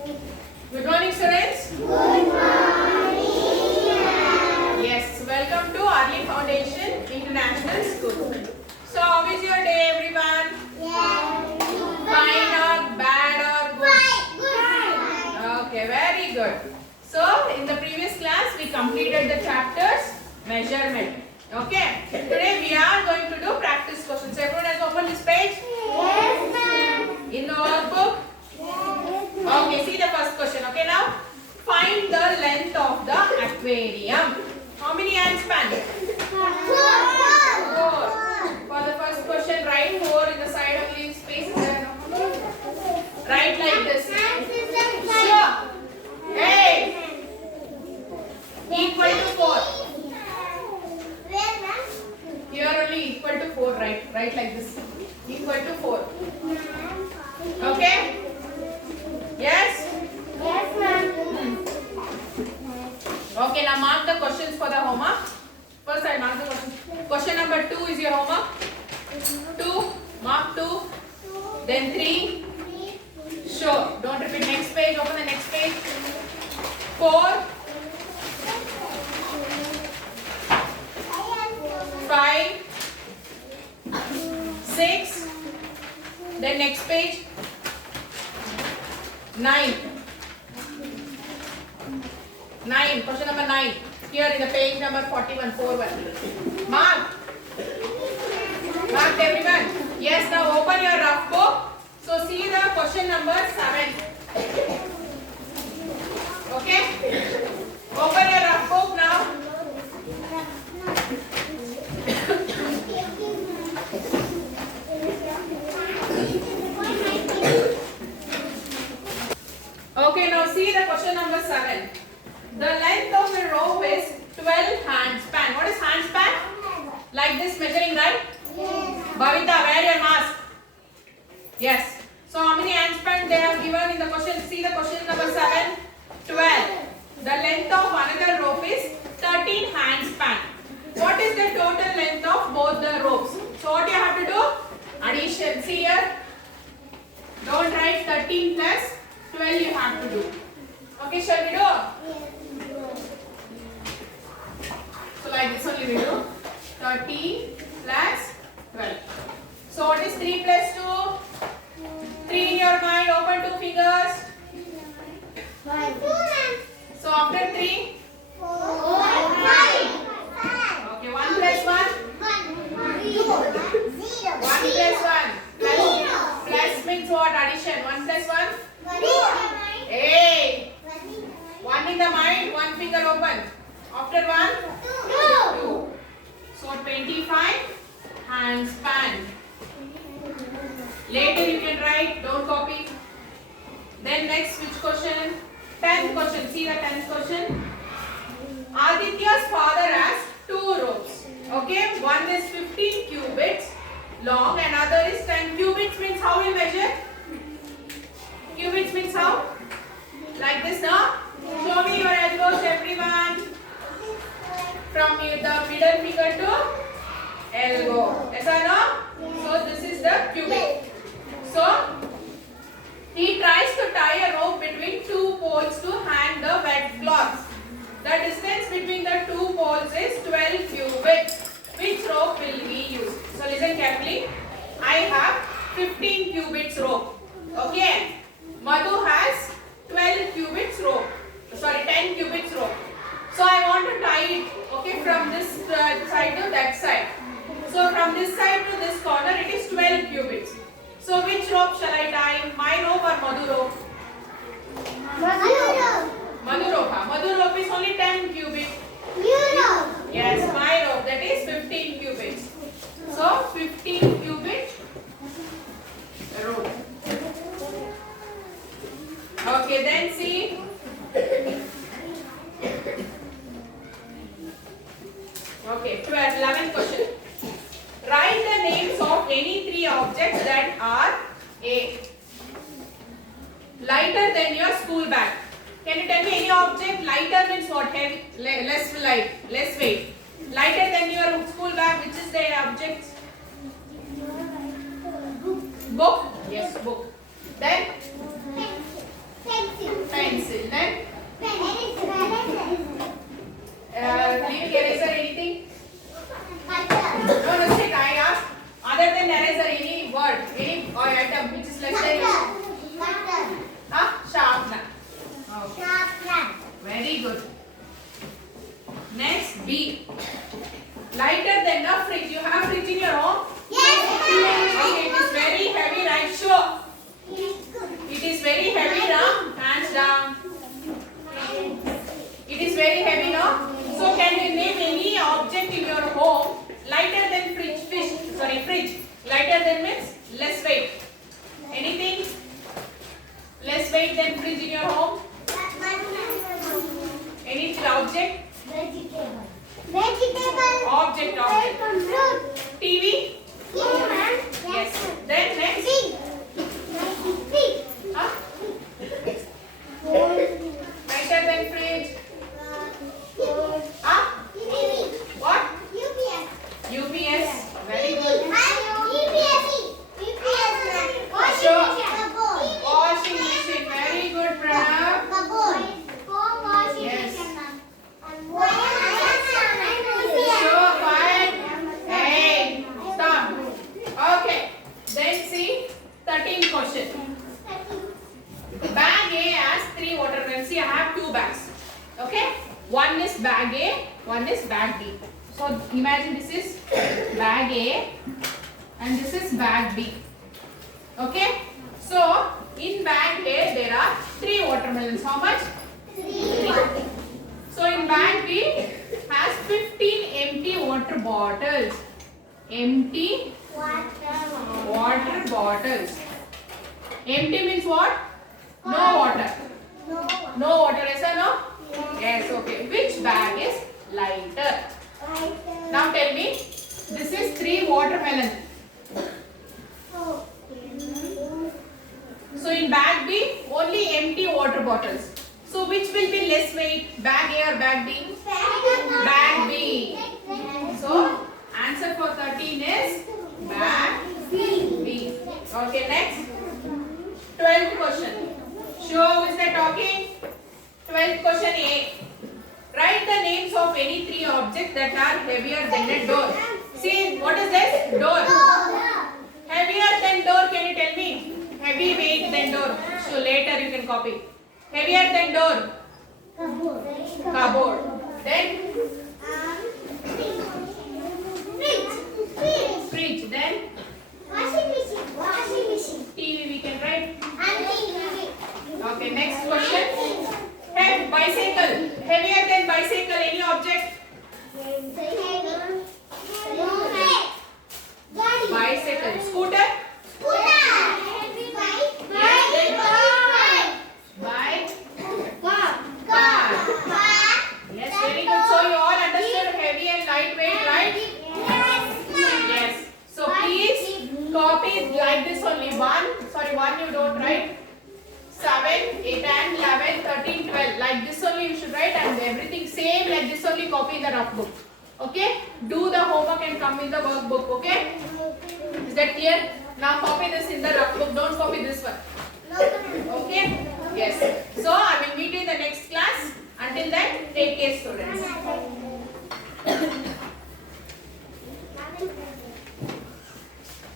Good morning, students. Good morning. Yes, welcome to Arli Foundation International School. So, how is your day, everyone? Fine or bad or good? Good. Okay, very good. So, in the previous class, we completed the chapters measurement. Okay. Today, we are going to do practice questions. Everyone has opened this page? Yes, ma'am. In the workbook? Okay, see the first question. Okay, now find the length of the aquarium. How many hands span? 4. For the first question, write 4 in the side of the space. Is there no? Write like this. Sure. Hey. Equal to 4. Here only equal to 4. Write like this. Equal to 4. Okay. Yes? Yes, ma'am. Okay, now mark the questions for the homework. First I mark the question. Question number 2 is your homework. 2, mark 2. Then 3. Sure. Don't repeat. Next page, open the next page. 4. 5. 6. Then next page. 9. 9. Question number 9. Here in the page number 41. 4-1. Mark. Marked everyone. Yes, now open your rough book. So see the question number 7. Okay? Open your rough book now. Okay, now see the question number 7. The length of a rope is 12 hand span. What is hand span? Like this measuring, right? Yes. Bhavita, wear your mask. Yes. So how many hand span they have given in the question? See the question number 7. 12. The length of another rope is 13 hand span. What is the total length of both the ropes? So what you have to do? Addition. See here. Don't write 13 plus 12 you have to do. Okay, shall we do? So like this only we do. 13 plus 12. So what is 3 plus 2? 3 in your mind. Open 2 fingers. 5. So after 3? 5. Okay, 1 plus 1? 1 plus 1. Plus means what? Addition. 1 plus 1? Hey! 1 in the mind, 1 finger open. After 1? 2. So 25 hand span. Later you can write, don't copy. Then next, which question? 10th question. See the 10th question. Aditya's father has 2 ropes. Okay, one is 15 cubits long and other is 10 cubits. Means how we measure? Cubits means how? Like this, no? Show me your elbows, everyone. From the middle finger to elbow. Yes or no? So this is the cubit. So he tries to tie a rope between 2 poles to hang the wet cloths. The distance between the 2 poles is 12 cubits. Which rope will we use? So listen carefully. I have 15 cubits rope. Okay. Madhu has 12 cubits rope. Sorry, 10 cubits rope. So I want to tie it, okay, from this side to that side. So from this side to this corner, it is 12 cubits. So which rope shall I tie? My rope or Madhu rope? Madhu rope. Madhu rope is only 10 cubits. Yes, my rope, that is 15 cubits. So 15 cubit rope. Okay, then see. Okay, 11th question. Write the names of any 3 objects that are A. Lighter than your school bag. Can you tell me any object? Lighter means what? Heavy, less light, less weight. Lighter than your school bag, which is the object? Book. Yes, book. Then? Pencil. which is less than sharpener. Okay. Very good. Next B. Lighter than a fridge. You have fridge in your home? Okay, it is very heavy, right? Show. It is very heavy, Ram. Hands down. It is very heavy, no? So can you name any object in your home lighter than fridge? Fridge. Lighter than means less weight. Anything less weight than fridge in your home? Any object? Object. TV? Yes. Then next? Huh? Lighter than fridge? Huh? What? UPS. Very good. Washing machine. Very good, Pranav. Yes. Show quiet. Hey, stop. Okay. Then see 13th question. Bag A has 3 watermelons. See, I have 2 bags. Okay. One is bag A, one is bag B. So imagine this is bag A and this is bag B. Okay. So in bag A there are 3 watermelons. How much? 3. So in bag B has 15 empty water bottles. Empty water bottles. Empty means what? No water. No water, yes or no? Yes, okay. Which bag is lighter? Now tell me, this is 3 watermelon. So in bag B, only empty water bottles. So which will be less weight, bag A or bag B? Bag B. So answer for 13 is bag B. Okay, next. 12th question. Show who is that talking? 12th question A. Write the names of any 3 objects that are heavier than a door. See, what is this? Door. Heavier than door, can you tell me? Heavy weight than door. So later you can copy. Heavier than door. Cupboard. Then fridge. Then TV we can write. Okay, next question. Have bicycle. Heavier than bicycle, any object? Bicycle. Scooter? Bike? Car. Yes, very good. So you all understood heavy and lightweight, right? Yes. So please copy like this only. One you don't write. 7, 8 and 11, 13, 12. Like this only you should write and everything same like this only copy in the rough book. Okay? Do the homework and come in the workbook. Okay? Is that clear? Now copy this in the rough book. Don't copy this one. Okay? Yes. So I will meet you in the next class. Until then, take care students.